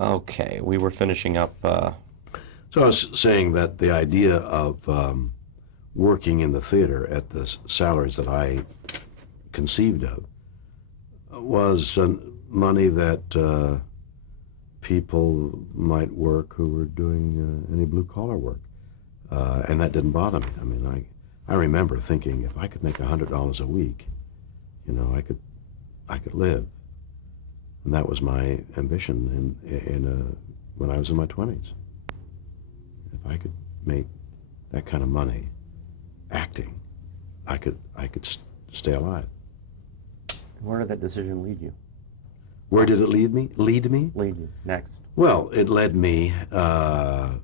Okay, we were finishing up. So I was saying that the idea of working in the theater at the salaries that I conceived of was money that people might work who were doing any blue-collar work. And that didn't bother me. I mean, I remember thinking if I could make $100 a week, you know, I could live. And that was my ambition when I was in my 20s. If I could make that kind of money acting, I could stay alive. Where did that decision lead you? Where did it lead me? Lead me? Lead you next. Well, it led me on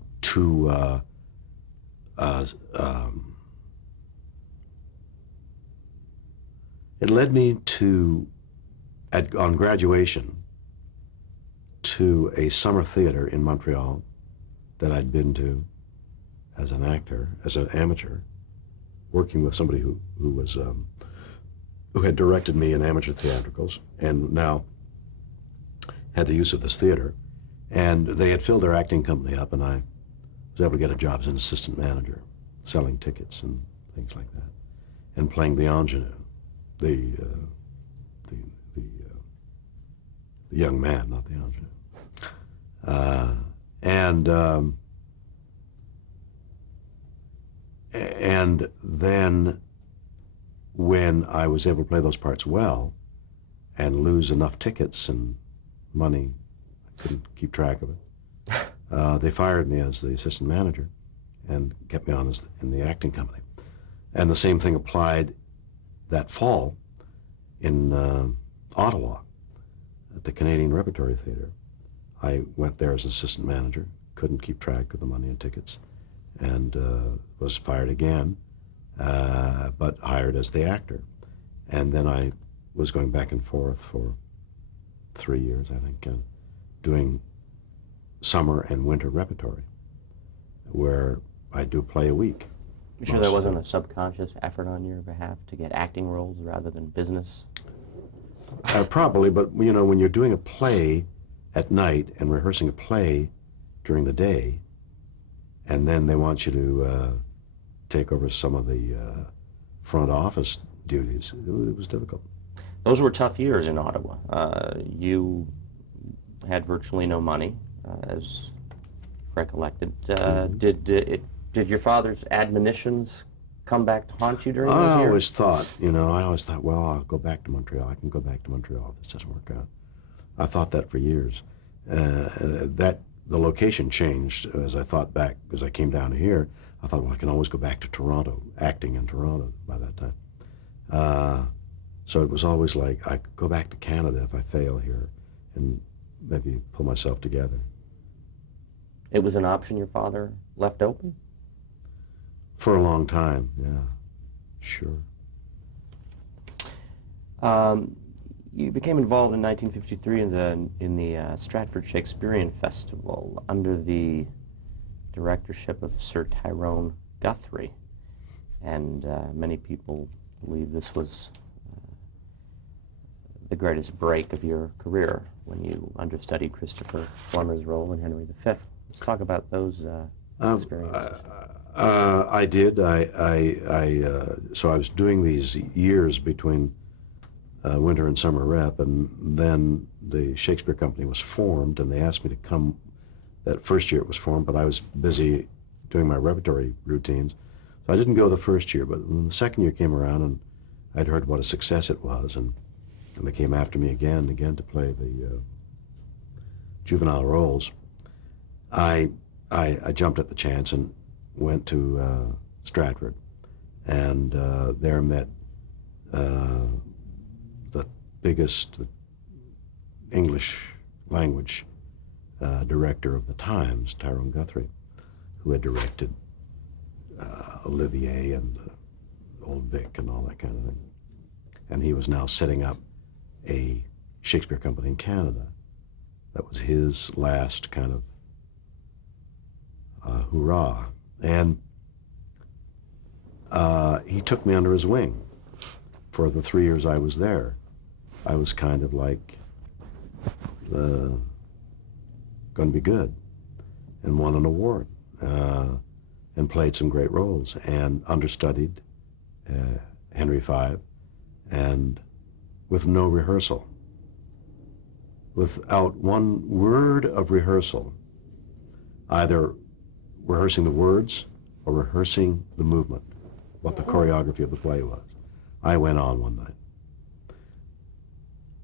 graduation, to a summer theater in Montreal that I'd been to as an actor, as an amateur, working with somebody who had directed me in amateur theatricals and now had the use of this theater. And they had filled their acting company up, and I was able to get a job as an assistant manager, selling tickets and things like that, and playing the ingenue, the young man, not the ingenue. And then when I was able to play those parts well and lose enough tickets and money, I couldn't keep track of it, they fired me as the assistant manager and kept me on in the acting company. And the same thing applied that fall in Ottawa at the Canadian Repertory Theatre. I went there as assistant manager, couldn't keep track of the money and tickets, and was fired again, but hired as the actor. And then I was going back and forth for 3 years, I think, doing summer and winter repertory, where I do play a week. You sure there wasn't a subconscious effort on your behalf to get acting roles rather than business? Probably, but you know, when you're doing a play at night and rehearsing a play during the day, and then they want you to take over some of the front office duties, it was difficult. Those were tough years in Ottawa. You had virtually no money, as recollected. Did your father's admonitions come back to haunt you during those years? I always thought, well, I'll go back to Montreal. I can go back to Montreal if this doesn't work out. I thought that for years. The location changed as I thought back, as I came down here. I thought, well, I can always go back to Toronto, acting in Toronto by that time. So it was always like, I could go back to Canada if I fail here and maybe pull myself together. It was an option your father left open? For a long time, yeah, sure. You became involved in 1953 in the Stratford Shakespearean Festival under the directorship of Sir Tyrone Guthrie, and many people believe this was the greatest break of your career when you understudied Christopher Plummer's role in Henry V. Let's talk about those experiences. I did. So I was doing these years between winter and summer rep, and then the Shakespeare Company was formed, and they asked me to come. That first year it was formed, but I was busy doing my repertory routines, so I didn't go the first year. But when the second year came around, and I'd heard what a success it was, and they came after me again to play the juvenile roles, I jumped at the chance and went to Stratford, and there met the biggest English language director of the times, Tyrone Guthrie, who had directed Olivier and Old Vic and all that kind of thing. And he was now setting up a Shakespeare Company in Canada. That was his last kind of hurrah. And he took me under his wing for the 3 years I was there. I was kind of like the going to be good, and won an award, and played some great roles, and understudied Henry V, and with no rehearsal, without one word of rehearsal, either rehearsing the words or rehearsing the movement, what the choreography of the play was. I went on one night.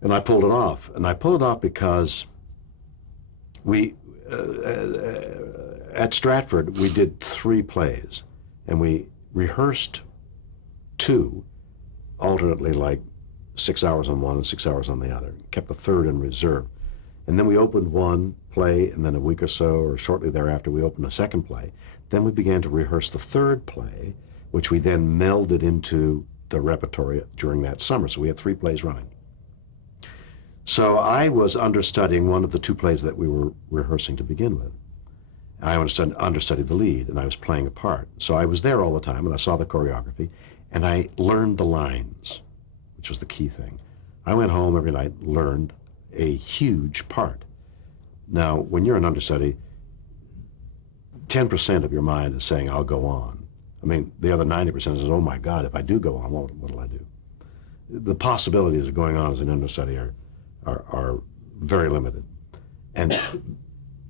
And I pulled it off. And I pulled it off because we, at Stratford, we did 3 plays. And we rehearsed 2, alternately, like 6 hours on one and 6 hours on the other. Kept the third in reserve. And then we opened one play, and then a week or so, or shortly thereafter, we opened a second play. Then we began to rehearse the third play, which we then melded into the repertory during that summer. So we had 3 plays running. So I was understudying one of the 2 plays that we were rehearsing to begin with. I understudied the lead, and I was playing a part. So I was there all the time, and I saw the choreography, and I learned the lines, which was the key thing. I went home every night, learned a huge part. Now, when you're an understudy, 10% of your mind is saying, I'll go on. I mean, the other 90% says, oh my God, if I do go on, what'll I do? The possibilities of going on as an understudy are very limited. And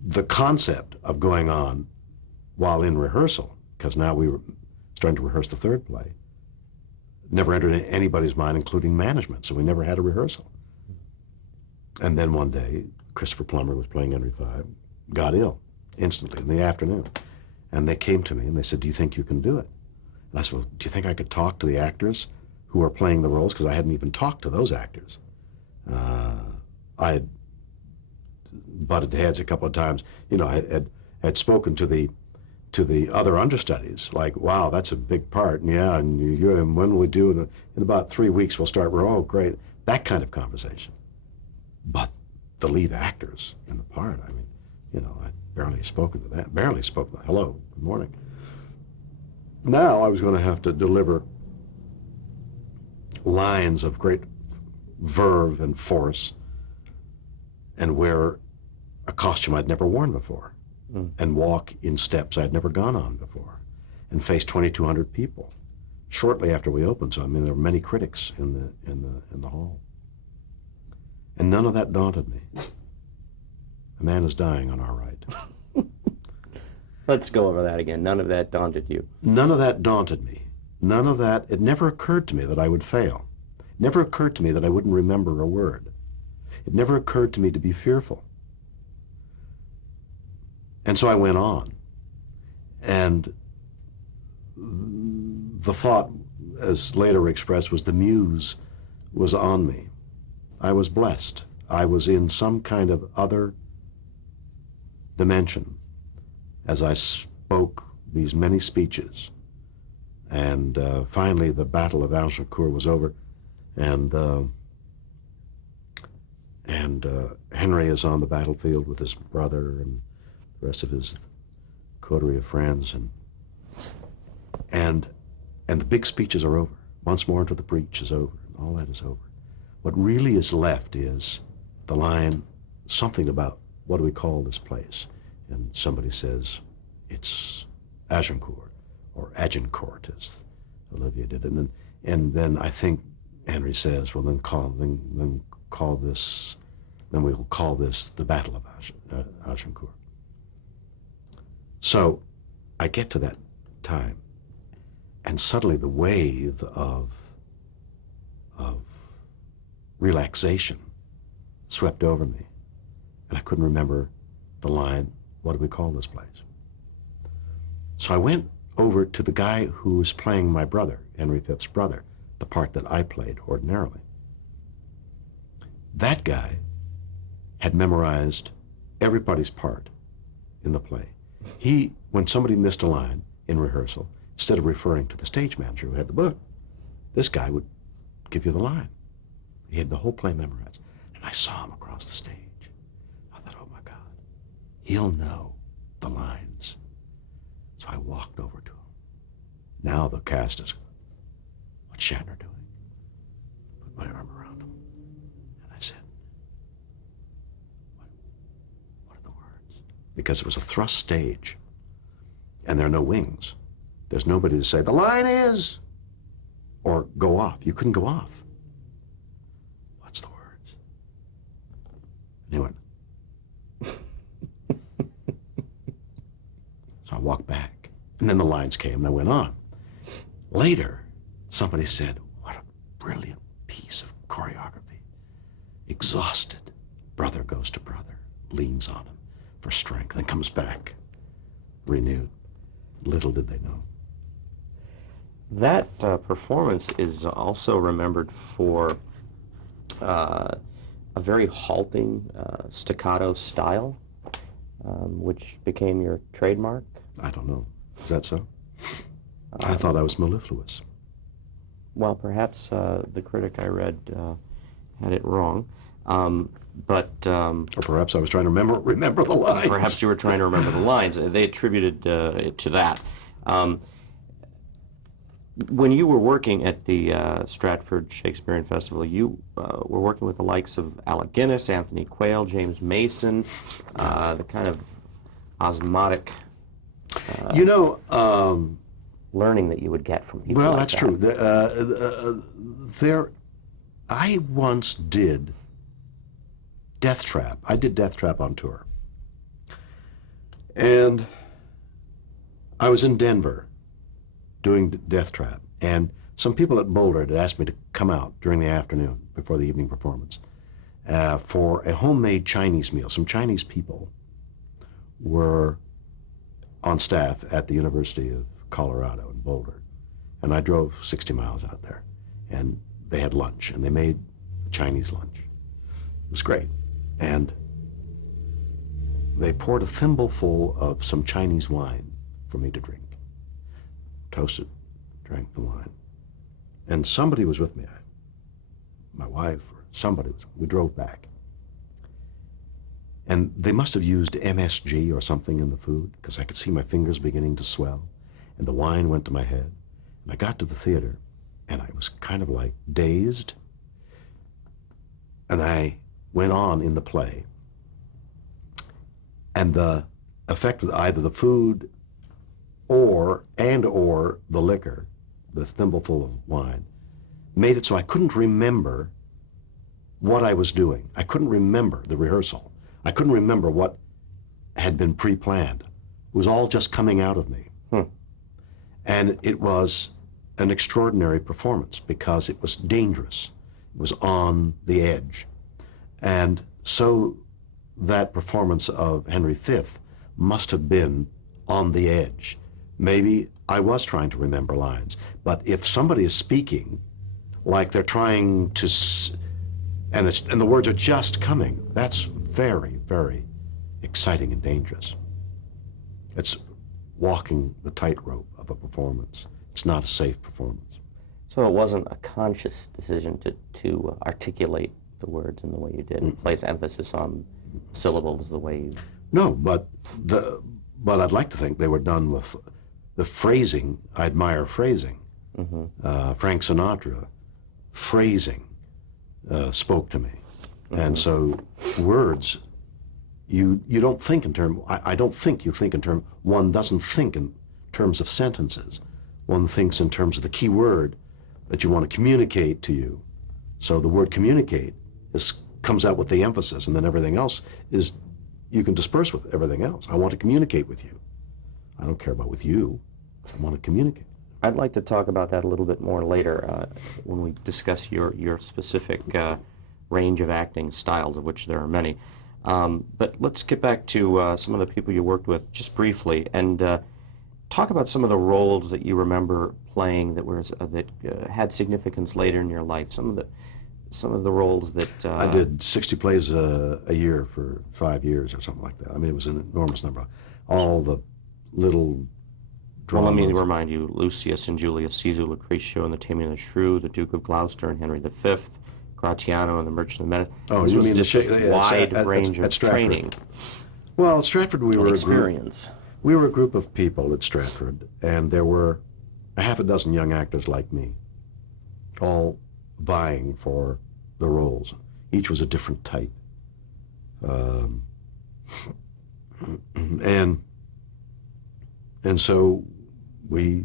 the concept of going on while in rehearsal, because now we were starting to rehearse the third play, never entered anybody's mind, including management, so we never had a rehearsal. And then one day, Christopher Plummer was playing Henry V, got ill instantly in the afternoon. And they came to me and they said, do you think you can do it? And I said, well, do you think I could talk to the actors who are playing the roles? Because I hadn't even talked to those actors. I had butted heads a couple of times. You know, I had spoken to the other understudies, like, wow, that's a big part. And yeah, and when will we do it? In about 3 weeks, we'll start. We're, oh, great. That kind of conversation. But the lead actors in the part, I mean, you know, I'd barely spoken to that, barely spoken to, hello, good morning. Now I was going to have to deliver lines of great verve and force and wear a costume I'd never worn before and walk in steps I'd never gone on before and face 2,200 people shortly after we opened. So, I mean, there were many critics in the hall. And none of that daunted me. A man is dying on our right. Let's go over that again. None of that daunted you. None of that daunted me. None of that, it never occurred to me that I would fail. It never occurred to me that I wouldn't remember a word. It never occurred to me to be fearful. And so I went on. And the thought, as later expressed, was the muse was on me. I was blessed. I was in some kind of other dimension as I spoke these many speeches. And finally, the Battle of Agincourt was over, and Henry is on the battlefield with his brother and the rest of his coterie of friends, and the big speeches are over. Once more into the breach is over, and all that is over. What really is left is the line, something about, what do we call this place? And somebody says, it's Agincourt, or Agincourt, as Olivia did it. And then I think Henry says, well, then we'll call this the Battle of Agincourt. So I get to that time, and suddenly the wave of relaxation swept over me, and I couldn't remember the line, what do we call this place? So I went over to the guy who was playing my brother, Henry V's brother, the part that I played ordinarily. That guy had memorized everybody's part in the play. He, when somebody missed a line in rehearsal, instead of referring to the stage manager who had the book, this guy would give you the line. He had the whole play memorized. And I saw him across the stage. I thought, oh my God, he'll know the lines. So I walked over to him. Now the cast is, what's Shatner doing? Put my arm around him. And I said, what are the words? because it was a thrust stage, and there are no wings. There's nobody to say, the line is, or go off. You couldn't go off. What's the words? And he went. So I walked back, and then the lines came, and I went on. Later, somebody said, what a brilliant piece of choreography. Exhausted, brother goes to brother, leans on him for strength, and comes back renewed. Little did they know. That performance is also remembered for a very halting staccato style, which became your trademark. I don't know. Is that so? I thought I was mellifluous. Well, perhaps the critic I read had it wrong. Or perhaps I was trying to remember the lines. Perhaps you were trying to remember the lines. They attributed it to that. When you were working at the Stratford Shakespearean Festival, you were working with the likes of Alec Guinness, Anthony Quayle, James Mason, the kind of osmotic learning that you would get from people well, like that's that. True. I once did Death Trap. I did Death Trap on tour. And I was in Denver doing Death Trap, and some people at Boulder had asked me to come out during the afternoon before the evening performance for a homemade Chinese meal. Some Chinese people were on staff at the University of Colorado in Boulder, and I drove 60 miles out there, and they had lunch, and they made Chinese lunch. It was great. And they poured a thimbleful of some Chinese wine for me to drink. Toasted, drank the wine. And somebody was with me, my wife or somebody was, we drove back. And they must have used MSG or something in the food, because I could see my fingers beginning to swell, and the wine went to my head. And I got to the theater, and I was kind of like dazed. And I went on in the play. And the effect with either the food or the liquor, the thimbleful of wine, made it so I couldn't remember what I was doing. I couldn't remember the rehearsal. I couldn't remember what had been pre-planned. It was all just coming out of me. And it was an extraordinary performance because it was dangerous. It was on the edge. And so that performance of Henry V must have been on the edge. Maybe I was trying to remember lines, but if somebody is speaking like they're trying to, and the words are just coming, that's very, very exciting and dangerous. It's walking the tightrope of a performance. It's not a safe performance. So it wasn't a conscious decision to articulate the words in the way you did, and place emphasis on syllables the way you... No, but I'd like to think they were done with the phrasing. I admire phrasing. Frank Sinatra, phrasing spoke to me. And so words, you don't think in terms, I don't think you think in terms, one doesn't think in terms of sentences. One thinks in terms of the key word that you want to communicate to you. So the word communicate comes out with the emphasis, and then everything else is, you can disperse with everything else. I want to communicate with you. I don't care about with you. I want to communicate. I'd like to talk about that a little bit more later when we discuss your specific range of acting styles, of which there are many. But let's get back to some of the people you worked with just briefly, and talk about some of the roles that you remember playing that had significance later in your life. Some of the roles that... I did 60 plays a year for 5 years or something like that. I mean, it was an enormous number. All the little dramas. Well, let me remind you, Lucius and Julius Caesar, Lucretio and the Taming of the Shrew, the Duke of Gloucester and Henry V, Gratiano and the Merchant of Venice. Oh, this you was mean just a wide range of training. Well, at Stratford we were experience. We were a group of people at Stratford, and there were a half a dozen young actors like me, all vying for the roles. Each was a different type. And and so we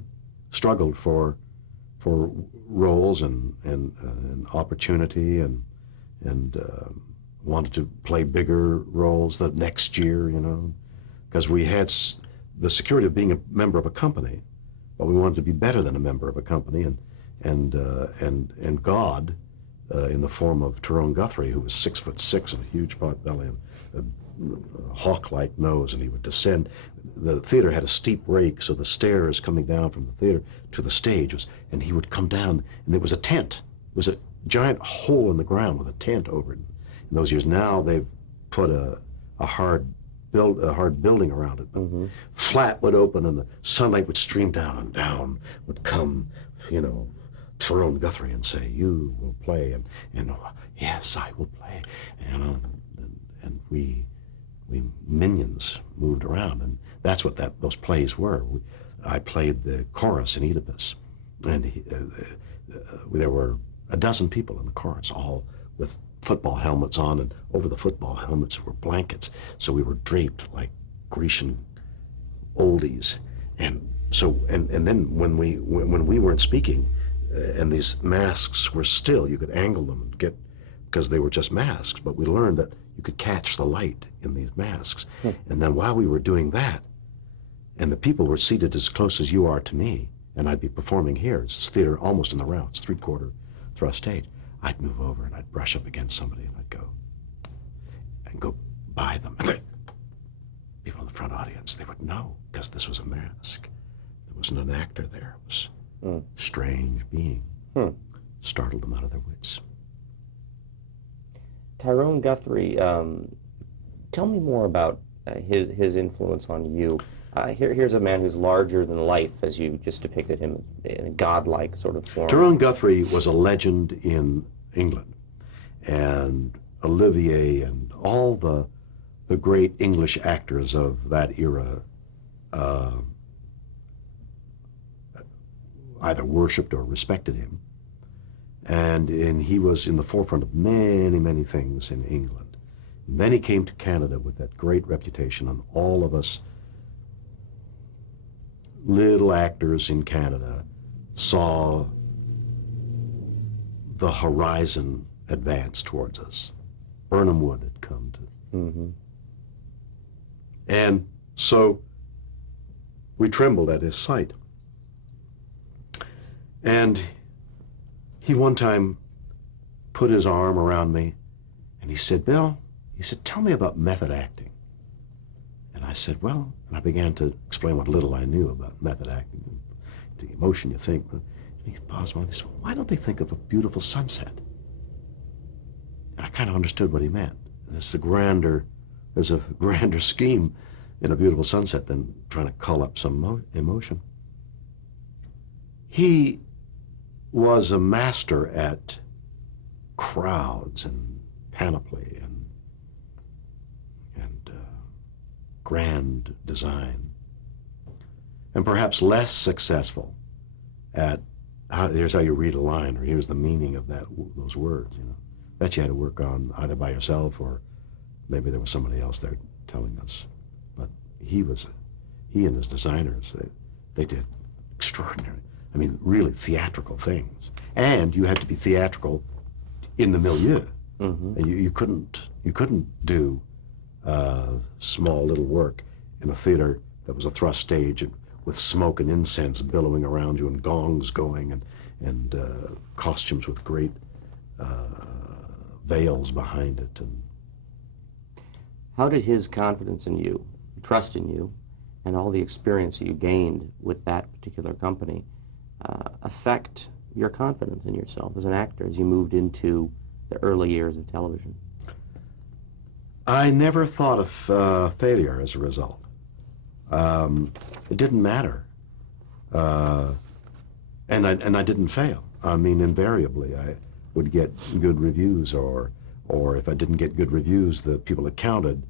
struggled for roles and opportunity and wanted to play bigger roles the next year, you know, because we had the security of being a member of a company, but we wanted to be better than a member of a company, and God, in the form of Tyrone Guthrie, who was 6'6" and a huge pot belly and a hawk-like nose, and he would descend. The theater had a steep rake, so the stairs coming down from the theater to the stage and he would come down, and there was a tent. It was a giant hole in the ground with a tent over it. In those years, now they've put a hard building around it. But flat would open, and the sunlight would stream down, and down would come, you know, Tyrone Guthrie and say, "You will play," and yes, I will play, you know, and we minions moved around, and that's what those plays were. I played the chorus in Oedipus, and there were a dozen people in the chorus, all with football helmets on, and over the football helmets were blankets, so we were draped like Grecian oldies. And so, and then when we weren't speaking, and these masks were still, you could angle them and get, because they were just masks, but we learned that you could catch the light in these masks. And then while we were doing that, and the people were seated as close as you are to me, and I'd be performing here, it's theater almost in the round, it's 3/4 thrust stage, I'd move over and I'd brush up against somebody and I'd go by them. And people in the front audience, they would know, because this was a mask. There wasn't an actor there. It was a strange being. Startled them out of their wits. Tyrone Guthrie, tell me more about his influence on you. Here's a man who's larger than life, as you just depicted him in a godlike sort of form. Tyrone Guthrie was a legend in England, and Olivier and all the great English actors of that era either worshipped or respected him, and he was in the forefront of many, many things in England. And then he came to Canada with that great reputation, and all of us little actors in Canada saw the horizon advance towards us. Burnham Wood had come to. And so we trembled at his sight. And he one time put his arm around me and he said, "Bill," he said, "tell me about method acting." And I said, "Well," and I began to explain what little I knew about method acting and the emotion you think. And he paused a moment and he said, "Why don't they think of a beautiful sunset?" And I kind of understood what he meant. There's a grander scheme in a beautiful sunset than trying to call up some emotion. He was a master at crowds and panoply and grand design, and perhaps less successful at here's how you read a line, or here's the meaning of those words. You know, that you had to work on either by yourself or maybe there was somebody else there telling us. But he and his designers, they did extraordinary, I mean, really theatrical things. And you had to be theatrical in the milieu. And you couldn't do small little work in a theater that was a thrust stage with smoke and incense billowing around you and gongs going and costumes with great veils behind it. And how did his confidence in you, trust in you, and all the experience you gained with that particular company affect your confidence in yourself as an actor as you moved into the early years of television? I never thought of failure as a result. It didn't matter, and I didn't fail. I mean, invariably, I would get good reviews, or if I didn't get good reviews, the people that counted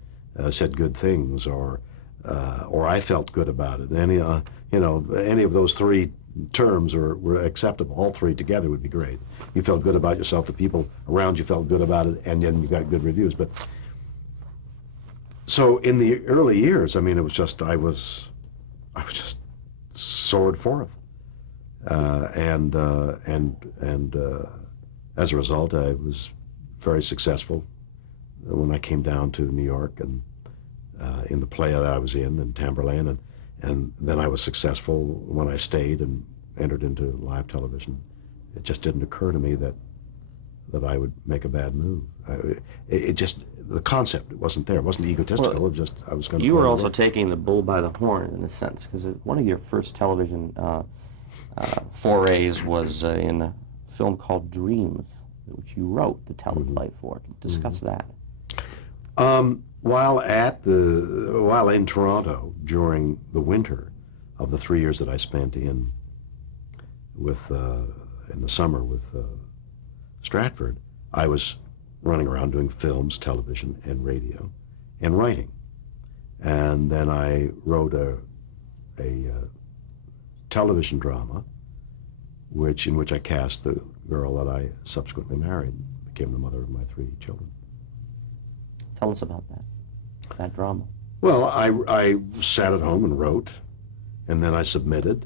said good things, or I felt good about it. Any of those three terms were acceptable. All three together would be great. You felt good about yourself, the people around you felt good about it, and then you got good reviews. But So in the early years, I mean, it was just I was just soared forth, and as a result, I was very successful when I came down to New York and in the play that I was in Tamberlane, and then I was successful when I stayed and entered into live television. It just didn't occur to me that I would make a bad move. It just, the concept wasn't there. It wasn't egotistical. Well, it just, I was going to. You were also taking the bull by the horn in a sense, because one of your first television forays was in a film called Dreams, which you wrote the teleplay for. Discuss that. While in Toronto during the winter of the 3 years that I spent in the summer with Stratford, I was running around doing films, television, and radio, and writing. And then I wrote a television drama, in which I cast the girl that I subsequently married, became the mother of my 3 children. Tell us about that drama. Well, I sat at home and wrote, and then I submitted,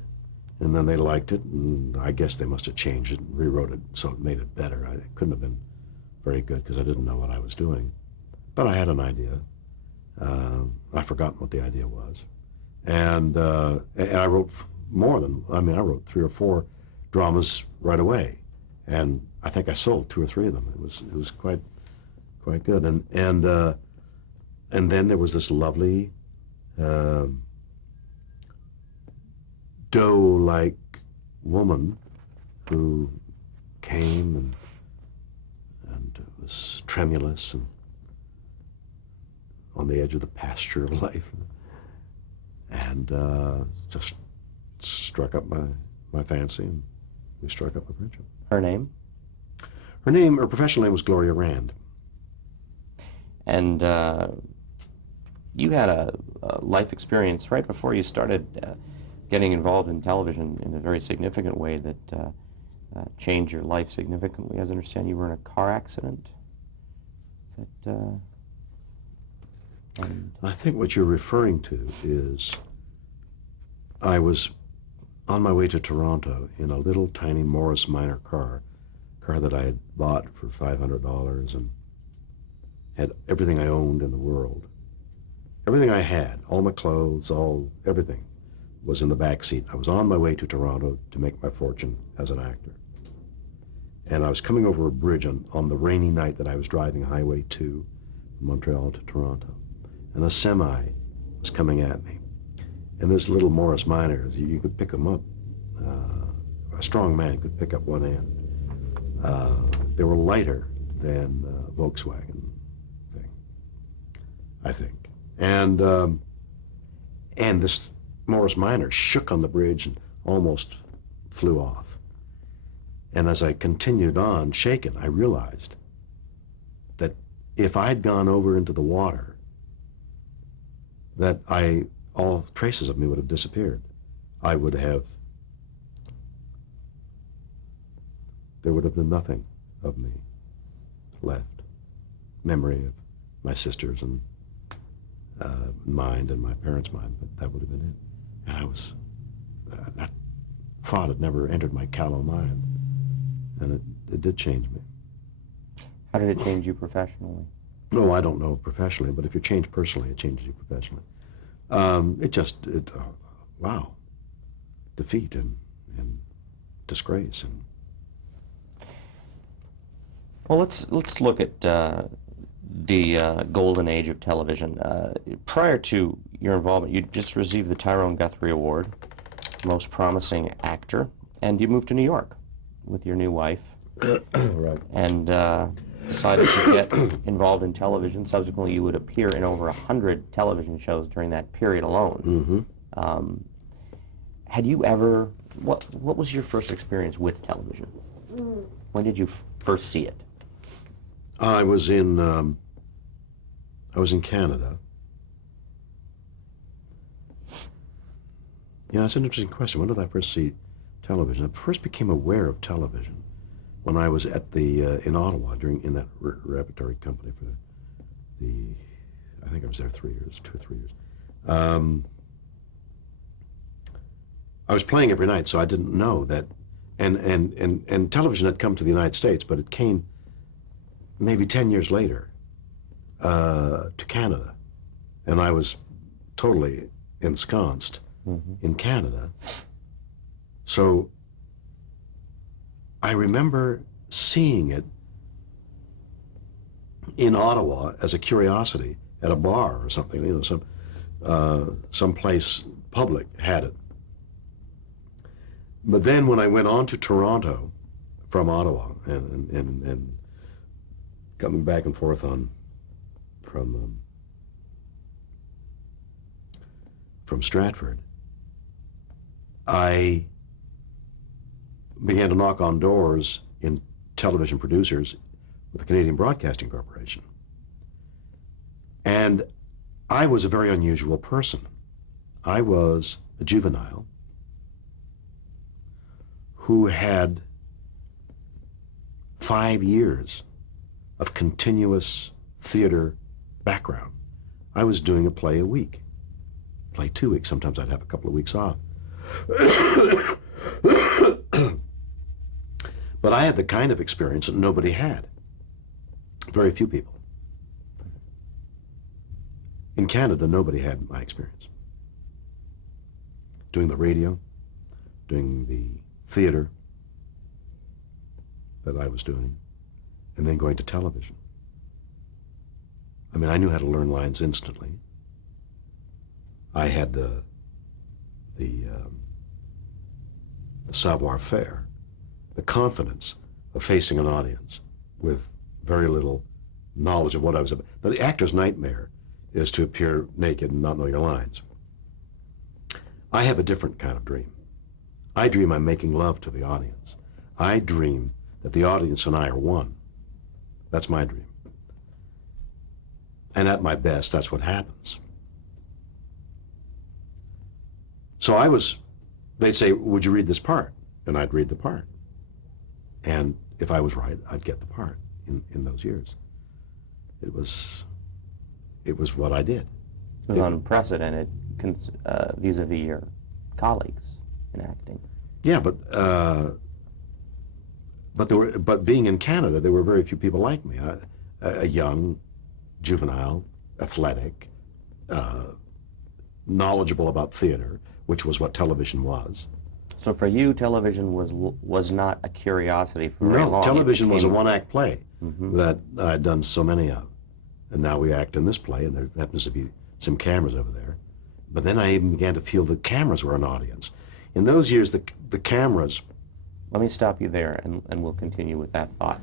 and then they liked it, and I guess they must have changed it and rewrote it so it made it better. It couldn't have been very good because I didn't know what I was doing. But I had an idea. I've forgotten what the idea was. And I wrote I wrote 3 or 4 dramas right away. And I think I sold 2 or 3 of them. It was quite good. And then there was this lovely doe-like woman who came and was tremulous and on the edge of the pasture of life, and just struck up my fancy, and we struck up a friendship. Her name? Her professional name was Gloria Rand. And you had a life experience right before you started getting involved in television in a very significant way that changed your life significantly. As I understand, you were in a car accident. Is that, I think what you're referring to is I was on my way to Toronto in a little tiny Morris Minor car that I had bought for $500 and had everything I owned in the world. Everything I had, all my clothes, everything was in the back seat. I was on my way to Toronto to make my fortune as an actor. And I was coming over a bridge on the rainy night that I was driving Highway 2 from Montreal to Toronto. And a semi was coming at me. And this little Morris Minor, you could pick them up. A strong man could pick up one end. They were lighter than Volkswagen thing, I think. And this Morris Minor shook on the bridge and almost flew off. And as I continued on shaken, I realized that if I'd gone over into the water, that all traces of me would have disappeared. There would have been nothing of me left. Memory of my sisters and mind and my parents' mind, but that would have been it. And that thought had never entered my callow mind, and it did change me. How did it change you professionally? No, I don't know professionally, but if you're changed personally, it changes you professionally. Wow, defeat and disgrace. Well, let's look at the golden age of television. Prior to your involvement, you just received the Tyrone Guthrie Award, Most Promising Actor, and you moved to New York with your new wife. Right. And decided to get involved in television. Subsequently, you would appear in over 100 television shows during that period alone. Mm-hmm. Had you ever, what was your first experience with television? When did you first see it? I was in Canada. Yeah, that's an interesting question. When did I first see television? I first became aware of television when I was in Ottawa in that repertory company for I think was there 3 years, 2 or 3 years. I was playing every night, so I didn't know that. And television had come to the United States, but it came maybe 10 years later to Canada. And I was totally ensconced in Canada. So I remember seeing it in Ottawa as a curiosity at a bar or something, you know, some place public had it. But then when I went on to Toronto from Ottawa and coming back and forth from Stratford, I began to knock on doors in television producers with the Canadian Broadcasting Corporation. And I was a very unusual person. I was a juvenile who had 5 years of continuous theater background. I was doing a play a week, play 2 weeks. Sometimes I'd have a couple of weeks off. But I had the kind of experience that nobody had. Very few people. In Canada, nobody had my experience. Doing the radio, doing the theater that I was doing, and then going to television. I mean, I knew how to learn lines instantly. I had the savoir-faire, the confidence of facing an audience with very little knowledge of what I was about. Now, the actor's nightmare is to appear naked and not know your lines. I have a different kind of dream. I dream I'm making love to the audience. I dream that the audience and I are one. That's my dream. And at my best, that's what happens. So they'd say, would you read this part? And I'd read the part. And if I was right, I'd get the part in those years. It was what I did. It was unprecedented vis-a-vis your colleagues in acting. Yeah, but being in Canada, there were very few people like me. A young, juvenile, athletic, knowledgeable about theater, which was what television was. So for you, television was not a curiosity for very long. No, television was a one-act play that I'd done so many of. And now we act in this play, and there happens to be some cameras over there. But then I even began to feel the cameras were an audience. In those years, the cameras... Let me stop you there, and we'll continue with that thought.